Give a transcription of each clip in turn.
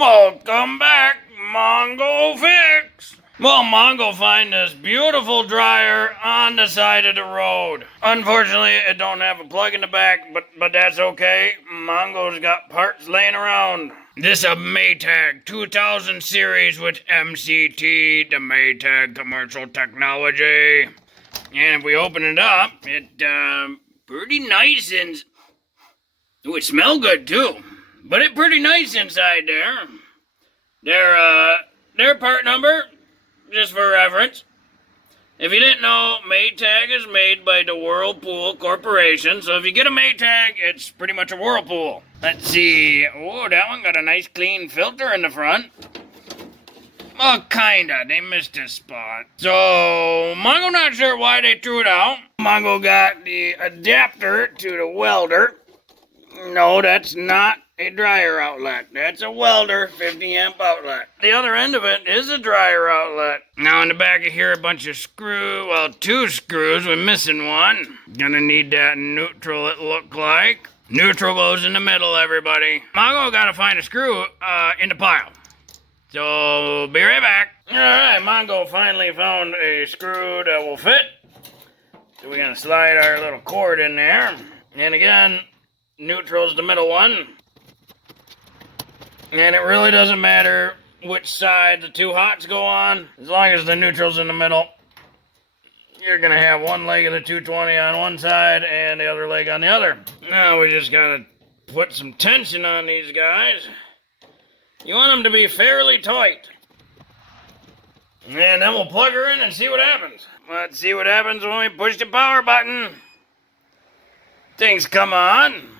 Welcome back, Mongo Fix. Well, Mongo find this beautiful dryer on the side of the road. Unfortunately, it don't have a plug in the back, but that's okay. Mongo's got parts laying around. This is a Maytag 2000 series with MCT, the Maytag commercial technology. And if we open it up, it pretty nice and ooh, it smells good too. But it's pretty nice inside there. Their part number, just for reference. If you didn't know, Maytag is made by the Whirlpool Corporation. So if you get a Maytag, it's pretty much a Whirlpool. Let's see. Oh, that one got a nice clean filter in the front. Well, kinda. They missed a spot. So, Mongo not sure why they threw it out. Mongo got the adapter to the welder. No, that's not a dryer outlet. That's a welder 50 amp outlet. The other end of it is a dryer outlet. Now in the back of here, a bunch of two screws. We're missing one. Gonna need that neutral, it look like. Neutral goes in the middle, everybody. Mongo gotta find a screw in the pile. So, be right back. Alright, Mongo finally found a screw that will fit. So we're gonna slide our little cord in there. And again, neutral's the middle one. And it really doesn't matter which side the two hots go on. As long as the neutral's in the middle, you're gonna have one leg of the 220 on one side and the other leg on the other. Now we just gotta put some tension on these guys. You want them to be fairly tight. And then we'll plug her in and see what happens. Let's see what happens when we push the power button. Things come on.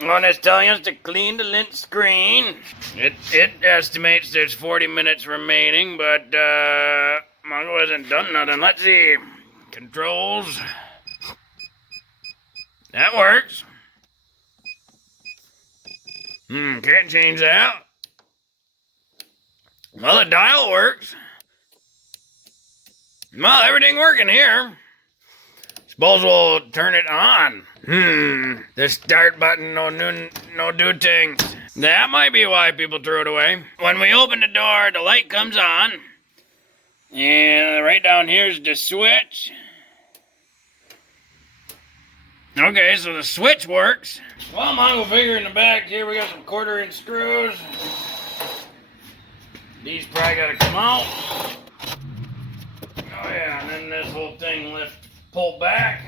And it's telling us to clean the lint screen. It estimates there's 40 minutes remaining, but Mongo hasn't done nothing. Let's see. Controls. That works. Can't change that. Well, the dial works. Well, everything working here. Suppose we'll turn it on. The start button, no do things. That might be why people threw it away. When we open the door, the light comes on. And right down here's the switch. Okay, so the switch works. Well, Mongo figure in the back here, we got some 1/4-inch screws. These probably gotta come out. Oh yeah, and then this whole thing pull back.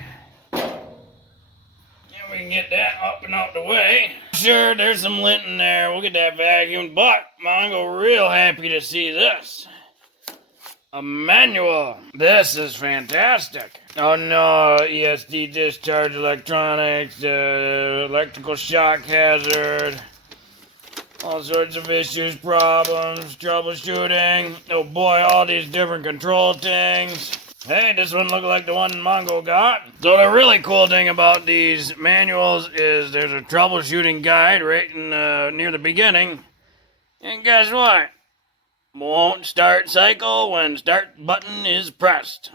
We can get that up and out the way. Sure, there's some lint in there. We'll get that vacuumed, but Mongo real happy to see this. A manual. This is fantastic. Oh no, ESD discharge electronics, electrical shock hazard, all sorts of issues, problems, troubleshooting. Oh boy, all these different control things. Hey, this one looked like the one Mongo got. So the really cool thing about these manuals is there's a troubleshooting guide right in near the beginning. And guess what? Won't start cycle when start button is pressed.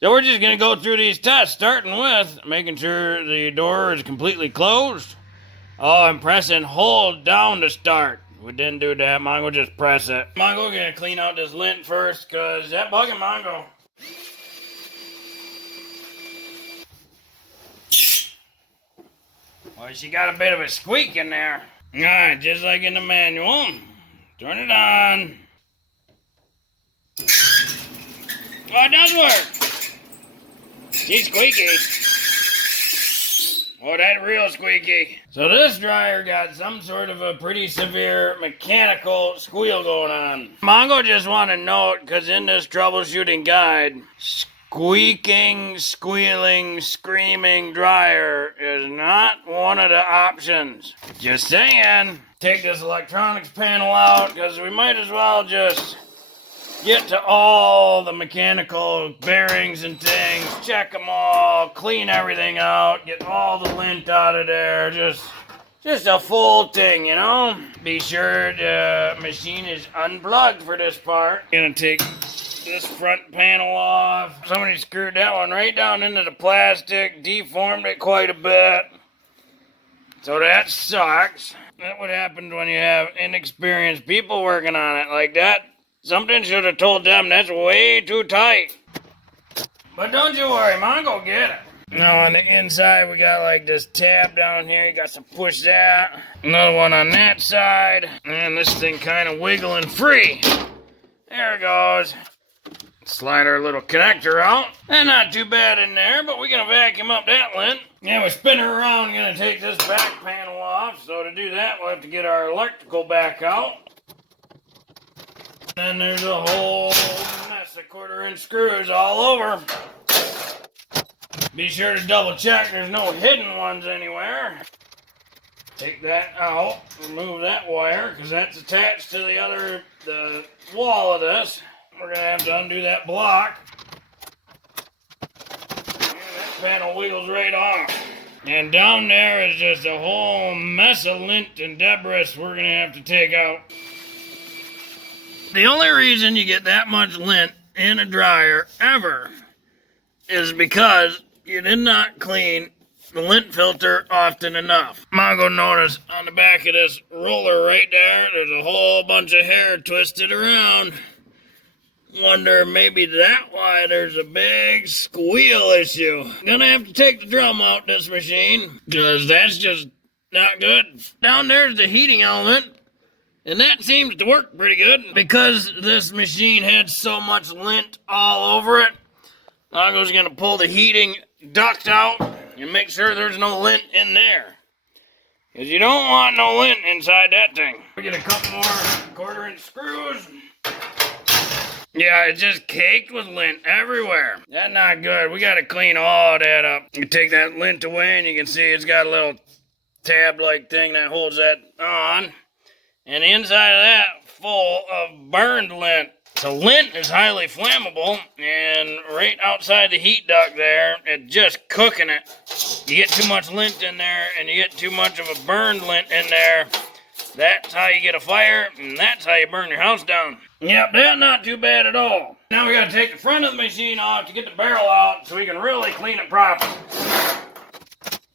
So we're just going to go through these tests, starting with making sure the door is completely closed. Oh, and press and hold down to start. We didn't do that. Mongo just press it. Mongo going to clean out this lint first, because that bugging Mongo. Well, she got a bit of a squeak in there. Alright, just like in the manual. Turn it on. Oh, it does work. She's squeaky. Oh, that's real squeaky. So this dryer got some sort of a pretty severe mechanical squeal going on. Mongo just want to note, because in this troubleshooting guide, squeaking, squealing, screaming dryer is not one of the options. Just saying. Take this electronics panel out, because we might as well just get to all the mechanical bearings and things, check them all, clean everything out, get all the lint out of there, just a full thing, you know? Be sure the machine is unplugged for this part. Gonna take this front panel off. Somebody screwed that one right down into the plastic, deformed it quite a bit. So that sucks. That's what happens when you have inexperienced people working on it like that. Something should have told them that's way too tight. But don't you worry, Mongo get it. Now on the inside we got like this tab down here. You got to push that. Another one on that side. And this thing kind of wiggling free. There it goes. Slide our little connector out. And not too bad in there, but we're gonna vacuum up that lint. Yeah, we spin her around, gonna take this back panel off. So to do that, we'll have to get our electrical back out. Then there's a whole mess of 1/4-inch screws all over. Be sure to double check there's no hidden ones anywhere. Take that out, remove that wire, because that's attached to the wall of this. We're gonna have to undo that block. And that panel wiggles right off. And down there is just a whole mess of lint and debris we're gonna have to take out. The only reason you get that much lint in a dryer ever is because you did not clean the lint filter often enough. Mongo noticed on the back of this roller right there's a whole bunch of hair twisted around. Wonder maybe that's why there's a big squeal issue. Gonna have to take the drum out this machine, because that's just not good. Down there's the heating element, and that seems to work pretty good. Because this machine had so much lint all over it, Mongo's gonna pull the heating duct out and make sure there's no lint in there. Because you don't want no lint inside that thing. We get a couple more 1/4-inch screws. Yeah, it's just caked with lint everywhere. That's not good. We gotta clean all that up. You take that lint away and you can see it's got a little tab-like thing that holds that on. And the inside of that full of burned lint. So lint is highly flammable, and right outside the heat duct there, it's just cooking it. You get too much lint in there and you get too much of a burned lint in there. That's how you get a fire, and that's how you burn your house down. Yep, that's not too bad at all. Now we gotta take the front of the machine off to get the barrel out so we can really clean it properly.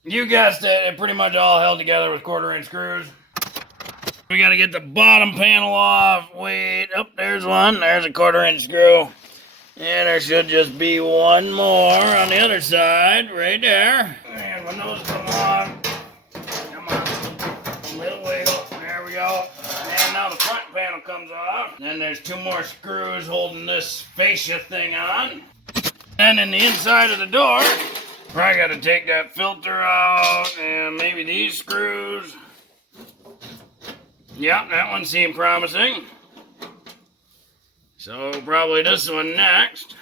You guessed it, it pretty much all held together with 1/4-inch screws. We gotta get the bottom panel off. Wait, there's one. There's a 1/4-inch screw. And there should just be one more on the other side, right there. And when those come on, come on, little wiggle, there we go. And now the front panel comes off. Then there's 2 more screws holding this fascia thing on. And in the inside of the door, I gotta take that filter out and maybe these screws. Yep, that one seemed promising. So probably this one next.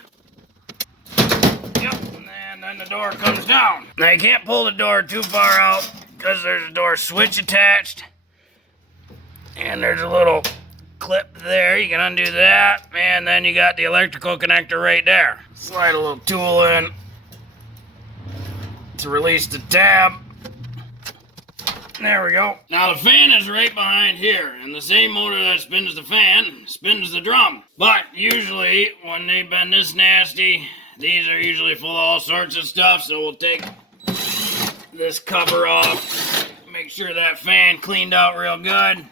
Yep, and then the door comes down. Now you can't pull the door too far out because there's a door switch attached. And there's a little clip there. You can undo that. And then you got the electrical connector right there. Slide a little tool in to release the tab. There we go. Now the fan is right behind here, and the same motor that spins the fan spins the drum. But usually, when they've been this nasty, these are usually full of all sorts of stuff, so we'll take this cover off, make sure that fan cleaned out real good.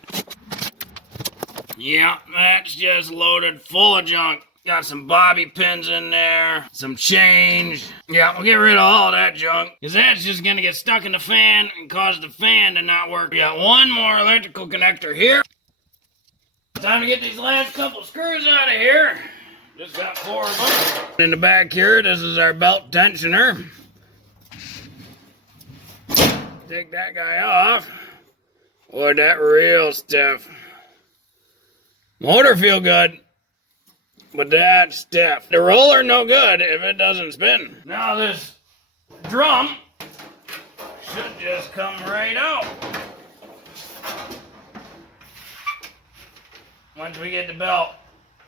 Yeah, that's just loaded full of junk. Got some bobby pins in there, some change. Yeah, we'll get rid of all that junk, because that's just going to get stuck in the fan and cause the fan to not work. We got one more electrical connector here. Time to get these last couple screws out of here. Just got 4 of them. In the back here, this is our belt tensioner. Take that guy off. Boy, that real stiff. Motor feel good. But that's stiff. The roller no good if it doesn't spin. Now this drum should just come right out. Once we get the belt.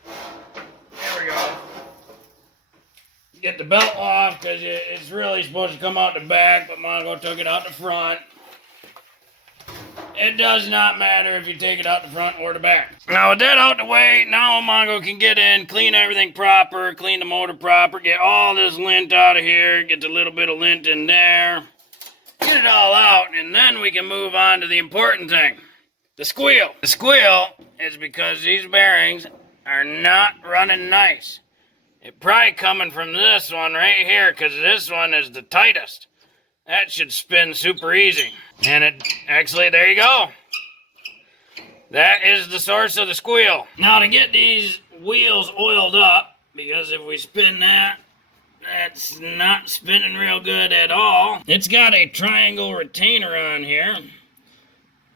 There we go. Get the belt off because it's really supposed to come out the back, but Mongo took it out the front. It does not matter if you take it out the front or the back. Now with that out the way, now Mongo can get in, clean everything proper, clean the motor proper, get all this lint out of here, get the little bit of lint in there, get it all out, and then we can move on to the important thing. the squeal. The squeal is because these bearings are not running nice. It probably coming from this one right here, because this one is the tightest. That should spin super easy. And it, actually, there you go. That is the source of the squeal. Now to get these wheels oiled up, because if we spin that, that's not spinning real good at all. It's got a triangle retainer on here.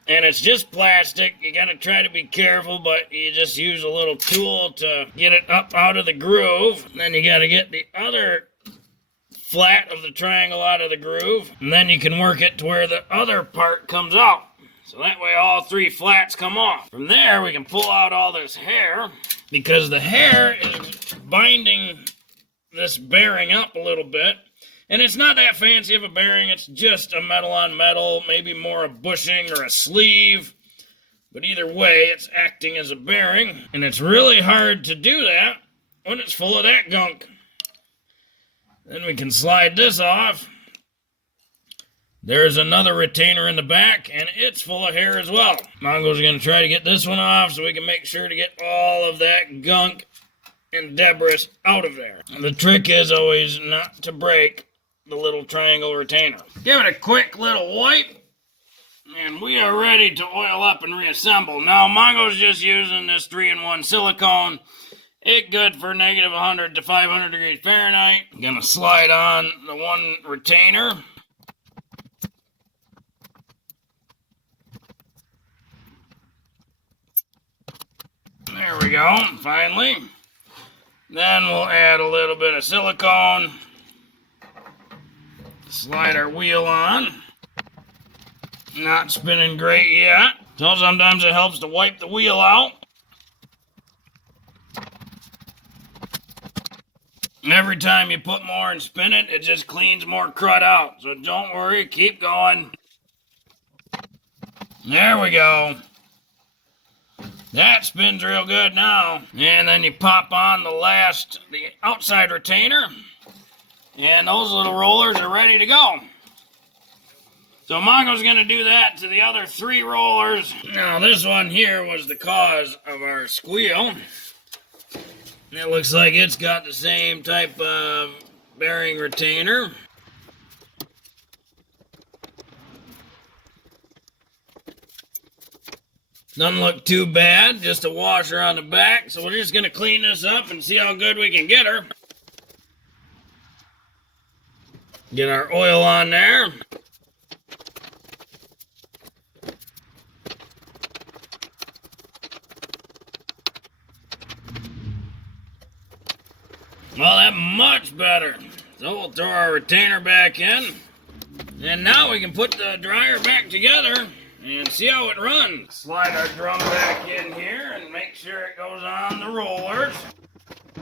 And it's just plastic. You gotta try to be careful, but you just use a little tool to get it up out of the groove. Then you gotta get the other flat of the triangle out of the groove. And then you can work it to where the other part comes out. So that way all three flats come off. From there, we can pull out all this hair, because the hair is binding this bearing up a little bit. And it's not that fancy of a bearing, it's just a metal on metal, maybe more a bushing or a sleeve. But either way, it's acting as a bearing. And it's really hard to do that when it's full of that gunk. Then we can slide this off. There's another retainer in the back, and it's full of hair as well. Mongo's going to try to get this one off so we can make sure to get all of that gunk and debris out of there. And the trick is always not to break the little triangle retainer. Give it a quick little wipe, and we are ready to oil up and reassemble. Now, Mongo's just using this 3-in-1 silicone. It's good for negative 100 to 500 degrees Fahrenheit. I'm gonna slide on the one retainer. There we go, finally. Then we'll add a little bit of silicone. Slide our wheel on. Not spinning great yet. So sometimes it helps to wipe the wheel out. Every time you put more and spin it, it just cleans more crud out. So don't worry, keep going. There we go. That spins real good now. And then you pop on the outside retainer. And those little rollers are ready to go. So Mongo's going to do that to the other 3 rollers. Now this one here was the cause of our squeal. It looks like it's got the same type of bearing retainer. Doesn't look too bad, just a washer on the back. So we're just going to clean this up and see how good we can get her. Get our oil on there. Well, that's much better. So we'll throw our retainer back in. And now we can put the dryer back together and see how it runs. Slide our drum back in here and make sure it goes on the rollers.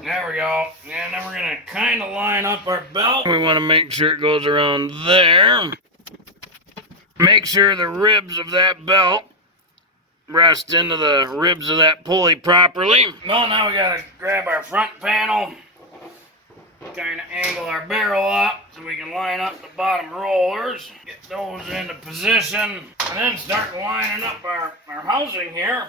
There we go. And then we're going to kind of line up our belt. We want to make sure it goes around there. Make sure the ribs of that belt rest into the ribs of that pulley properly. Well, now we got to grab our front panel. Kind of angle our barrel up so we can line up the bottom rollers. Get those into position. And then start lining up our housing here.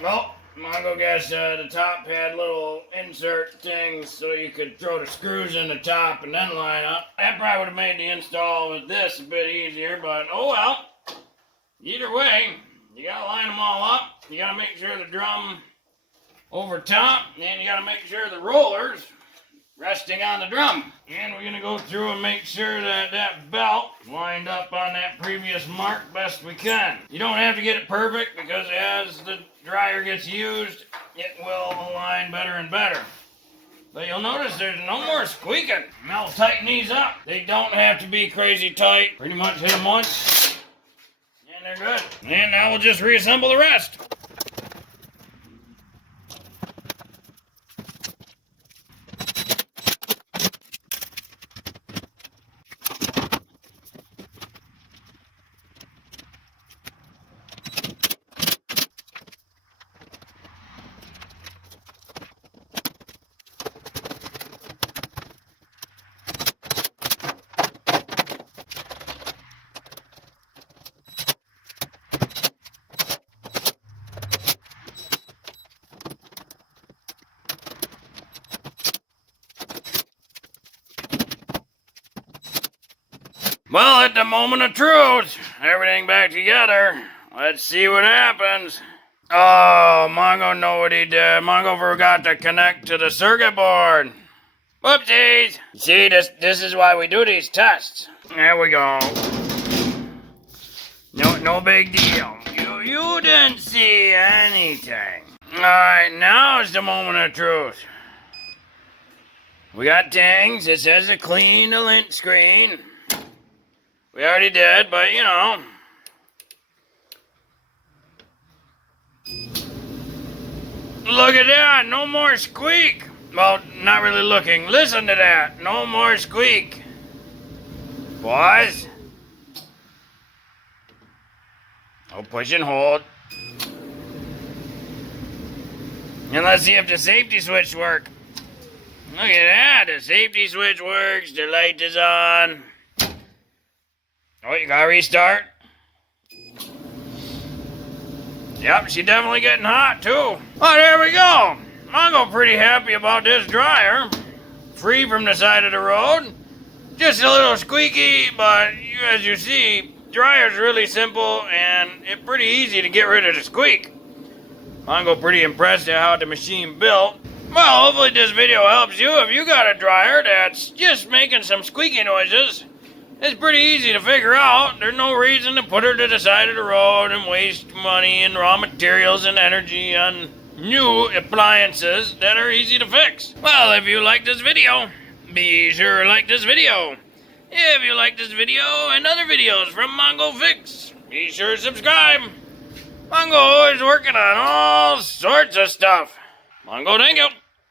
Well, Mongo guess the top had little insert things so you could throw the screws in the top and then line up. That probably would have made the install with this a bit easier, but oh well. Either way, you gotta line them all up. You gotta make sure the drum over top, and you gotta make sure the rollers resting on the drum. And we're gonna go through and make sure that that belt lined up on that previous mark best we can. You don't have to get it perfect, because as the dryer gets used, it will align better and better. But you'll notice there's no more squeaking. Now we'll tighten these up. They don't have to be crazy tight. Pretty much hit them once, and they're good. And now we'll just reassemble the rest. Well, at the moment of truth, everything back together. Let's see what happens. Oh, Mongo know what he did. Mongo forgot to connect to the circuit board. Whoopsies. See, this is why we do these tests. There we go. No big deal. You didn't see anything. Alright, now is the moment of truth. We got things. It says to clean the lint screen. We already did, but you know. Look at that, no more squeak. Well, not really looking. Listen to that, no more squeak. Pause. Oh, push and hold. And let's see if the safety switch works. Look at that, the safety switch works, the light is on. Oh, you gotta restart. Yep, she's definitely getting hot too. Oh, there we go. Mongo pretty happy about this dryer. Free from the side of the road. Just a little squeaky, but as you see, dryer's really simple and it's pretty easy to get rid of the squeak. Mongo pretty impressed at how the machine built. Well, hopefully this video helps you. If you got a dryer that's just making some squeaky noises, it's pretty easy to figure out. There's no reason to put her to the side of the road and waste money and raw materials and energy on new appliances that are easy to fix. Well, if you like this video, be sure to like this video. If you like this video and other videos from Mongo Fix, be sure to subscribe. Mongo is working on all sorts of stuff. Mongo, thank you.